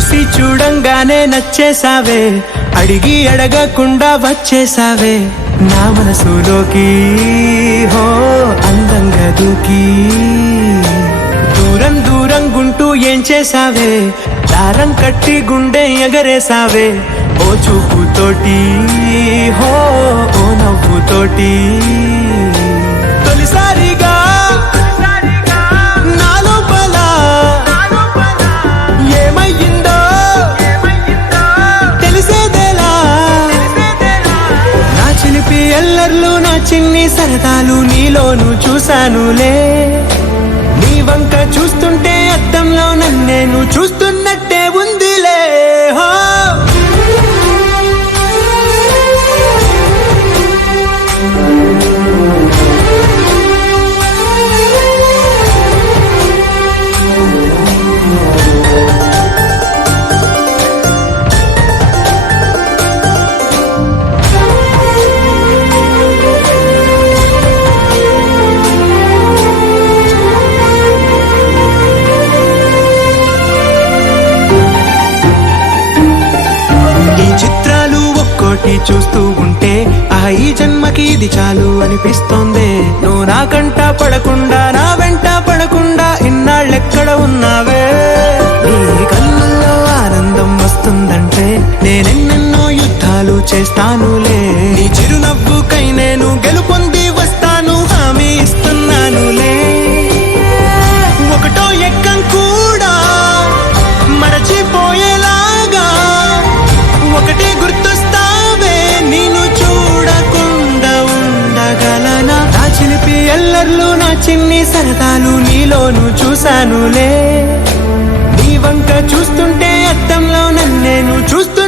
చూసి చూడంగానే నచ్చేసావే, అడిగి అడగకుండా వచ్చేసావే నా మనసులోకి. హో అందంగా దూకి దూరం దూరం గుంటూ ఏం చేసావే, దారం కట్టి గుండె ఎగరేసావే ఓ చూపుతోటి, హో ఓ నవ్వుతోటి. తొలిసారిగా నా లోపల ఏమయ్యిందో తెలిసేదేలా. నా చిలిపి ఎల్లర్లు నా చిన్ని సరదాలు నీలోను చూశానులే. నీ వంక చూస్తుంటే అద్దంలో నన్నేను చూస్తున్నట్టే ఉందిలే. హో చూస్తూ ఉంటే ఈ జన్మకి ఇది చాలు అనిపిస్తోంది. నువ్వు నా కంట పడకుండా నా వెంట పడకుండా ఇన్నాళ్ళెక్కడ ఉన్నావే. నీ కళ్ళల్లో ఆనందం వస్తుందంటే నేనెన్నెన్నో యుద్ధాలు చేస్తానులే. నీ చిరునవ్వుకై నేను గెలుపొంది వస్తాను హామీ ఇస్తున్నానులే. ఒకటో ఎక్కం కూడా మరచిపోయేలాగా ఒకటే గుర్తొస్తావే, నిన్ను చూడకుండా ఉండగలనా. నా చిలిపి ఎల్లర్లు నా చిన్ని సరదాలు నీలోను చూశానులే. నీ వంక చూస్తుంటే అద్దంలో నన్నేను చూస్తూ